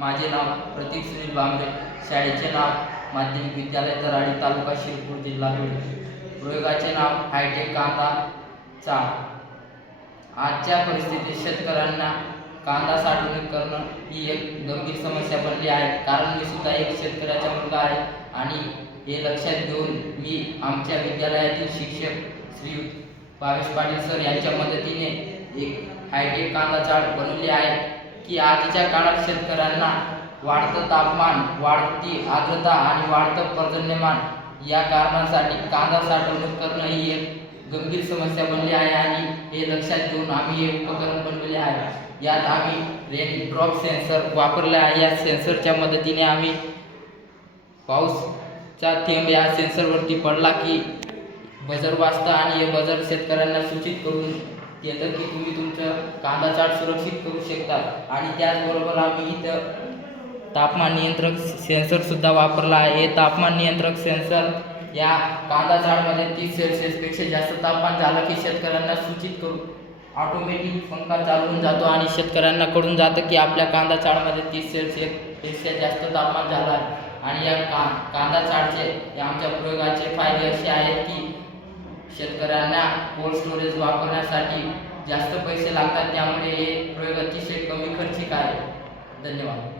माझे नाव प्रतीक सुनील बांबरे, शाळेचे नाव माध्यमिक विद्यालय तराडी, तालुका शिरपूर, जिल्हा बीड. प्रयोगाचे नाव हायटेक कांदा चाळ. आजच्या परिस्थितीत शेतकऱ्यांना कांदा साठवणूक करणं ही एक गंभीर समस्या बनली आहे. कारण मी सुद्धा एक शेतकऱ्याचा मुलगा आहे आणि हे लक्षात घेऊन मी आमच्या विद्यालयातील शिक्षक श्री भावेश पाटील सर यांच्या मदतीने एक हायटेक कांदा चाळ बनवली आहे की आजच्या काळात शेतकऱ्यांना वाढतं तापमान, वाढती आर्द्रता आणि वाढतं पर्जन्यमान या कारणासाठी कांदा साठवणूक करणं ही एक गंभीर समस्या बनली आहे आणि हे लक्षात घेऊन आम्ही हे उपकरण बनवले आहे. यात आम्ही रेन ड्रॉप सेन्सर वापरले आहे. या सेन्सरच्या मदतीने आम्ही पाऊसचा थेंब या सेन्सरवरती पडला की बजर वाजतं आणि हे बजर शेतकऱ्यांना सूचित करून येतं की तुम्ही तुमचं कांदा चाळ सुरक्षित करू शकता. आणि त्याचबरोबर आम्ही इथं तापमान नियंत्रक सेन्सर सुद्धा वापरला आहे. हे तापमान नियंत्रक सेन्सर या कांदा चाळमध्ये 30 सेल्सिअसपेक्षा जास्त तापमान झालं की शेतकऱ्यांना सूचित करून ऑटोमॅटिक पंखा चालू होऊन जातो आणि शेतकऱ्यांना कळून जातं की आपल्या कांदा चाळमध्ये 30 सेल्सिअसपेक्षा जास्त तापमान झालं आहे. आणि या कांदा चाळचे आमच्या प्रयोगाचे फायदे असे आहेत की शेतकऱ्यांना कोल्ड स्टोरेज वापरण्यासाठी जास्त पैसे लागतात, त्यामुळे हे प्रयोग अतिशय कमी खर्चिक आहे. धन्यवाद.